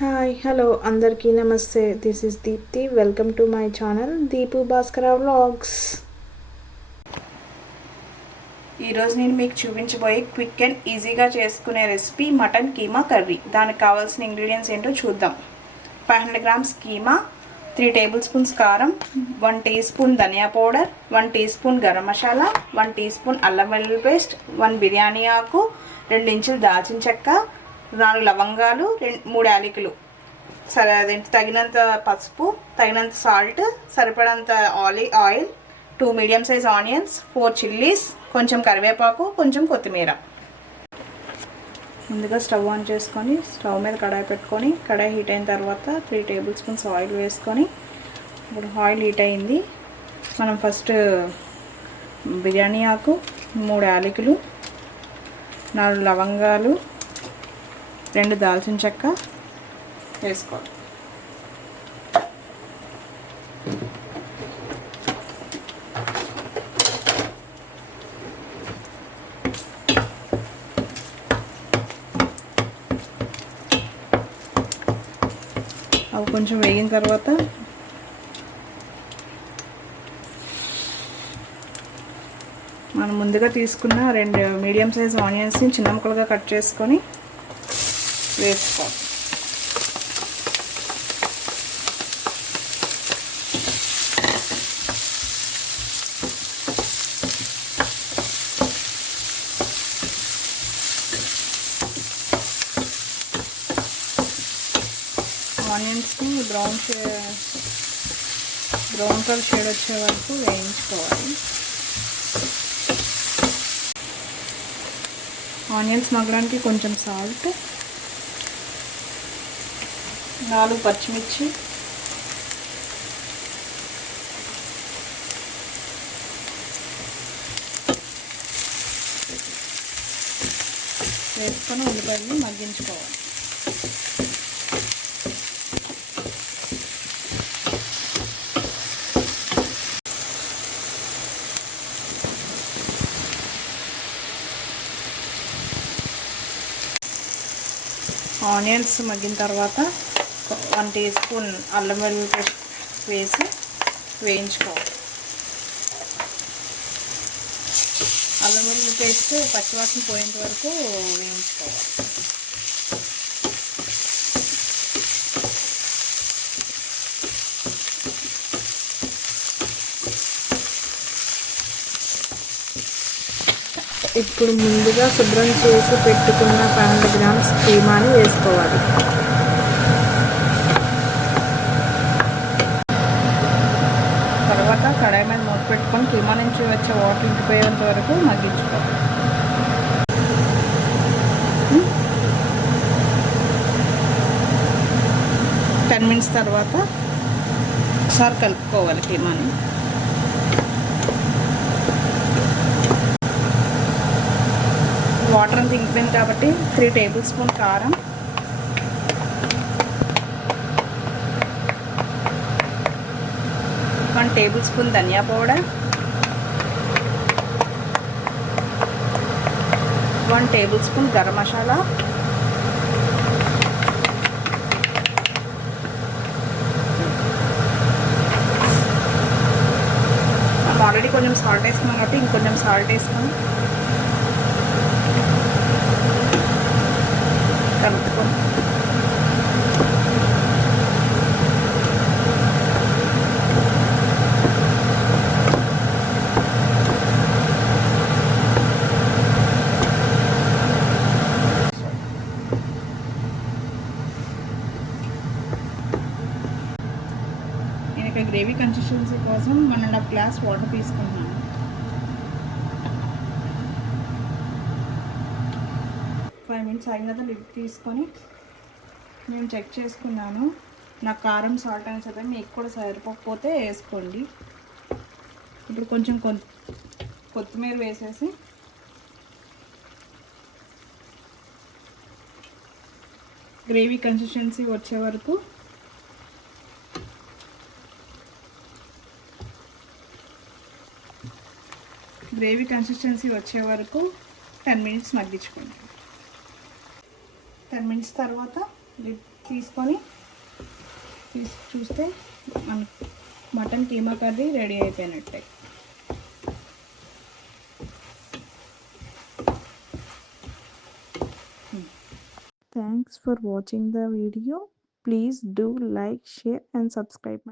Hi hello అందరికీ నమస్తే. This is Deepti welcome to my channel Deepu Bhaskara vlogs ఈరోజు నేను మీకు చూపించబోయే క్విక్ అండ్ ఈజీగా చేసుకునే రెసిపీ మటన్ కీమా కర్రీ దానికి కావాల్సిన ఇంగ్రీడియంట్స్ ఏంటో చూద్దాం. Five hundred grams keema three tablespoons కారం వన్ టీ స్పూన్ ధనియా powder one teaspoon garam masala one teaspoon అల్లం వెల్లుల్లి పేస్ట్ వన్ బిర్యానీ ఆకు రెండు ఇంచులు దాల్చిన చెక్క నాలుగు లవంగాలు రెండు మూడు యాలకులు. సరే అదేంటి? తగినంత పసుపు తగినంత సాల్ట్ సరిపడంత ఆలి oil two medium size onions four chillies కొంచెం కరివేపాకు కొంచెం కొత్తిమీర. ముందుగా స్టవ్ ఆన్ చేసుకొని స్టవ్ మీద కడాయి పెట్టుకొని కడాయి హీట్ అయిన తర్వాత త్రీ టేబుల్ స్పూన్స్ ఆయిల్ వేసుకొని ఇప్పుడు ఆయిల్ హీట్ అయింది. మనం ఫస్ట్ బిర్యానీ ఆకు మూడు యాలకులు నాలుగు లవంగాలు రెండు దాల్చిన చెక్క వేసుకోవాలి. అవి కొంచెం వేగిన తర్వాత మనం ముందుగా తీసుకున్న రెండు మీడియం సైజ్ ఆనియన్స్ని చిన్న ముక్కలుగా కట్ చేసుకొని వేసుకోవాలి ఆనియన్స్ని బ్రౌన్ షే బ్రౌన్ కలర్ షేడ్ వచ్చే వరకు వేయించుకోవాలి. ఆనియన్స్ మగ్గడానికి కొంచెం సాల్ట్ నాలుగు పచ్చిమిర్చి. వేసుకొని ఉల్లిపాయలు మగ్గించుకోవాలి. ఆనియన్స్ మగ్గిన తర్వాత వన్ టీ స్పూన్ అల్లం వెల్లుల్లి పేస్ట్ వేసి వేయించుకోవాలి. అల్లం వెల్లుల్లి పేస్ట్ పచ్చివాసన పోయేంత వరకు వేయించుకోవాలి. ఇప్పుడు ముందుగా శుభ్రం చేసి పెట్టుకున్న పన్నెండు గ్రామ్స్ కీమాని వేసుకోవాలి తర్వాత కడాయి మీద మూత పెట్టుకొని కిమా నుంచి వచ్చే వాటర్ ఇంకిపోయేంత వరకు మగ్గించుకోవాలి. టెన్ మినిట్స్ తర్వాత ఒకసారి కలుపుకోవాలి కీమాని. వాటర్ అంతా ఇంకిపోయింది కాబట్టి త్రీ టేబుల్ స్పూన్ కారం వన్ టేబుల్ స్పూన్ ధనియా powder one tablespoon garam masala already కొంచెం సాల్ట్ వేసుకున్నాం కాబట్టి ఇంకొంచెం సాల్ట్ వేసుకొని కలుపుకొని నేను గ్రేవీ కన్సిస్టెన్సీ కోసం one and half glass water తీసుకుంటున్నాను. ఫైవ్ మినిట్స్ అయిన తర్వాత తీసుకొని నేను చెక్ చేసుకున్నాను. నా కారం సాల్ట్ అయినా సరే మీకు కూడా సరిపోకపోతే వేసుకోండి. ఇప్పుడు కొంచెం కొ- కొత్తిమీర వేసేసి గ్రేవీ కన్సిస్టెన్సీ వచ్చే వరకు గ్రేవీ కన్సిస్టెన్సీ వచ్చే వరకు టెన్ మినిట్స్ మగ్గించుకోండి. టెన్ మినిట్స్ తర్వాత తీసుకొని తీసి చూస్తే మన మటన్ కీమా కర్రీ రెడీ అయిపోయినట్టే. Thanks for watching the video please do like share and subscribe my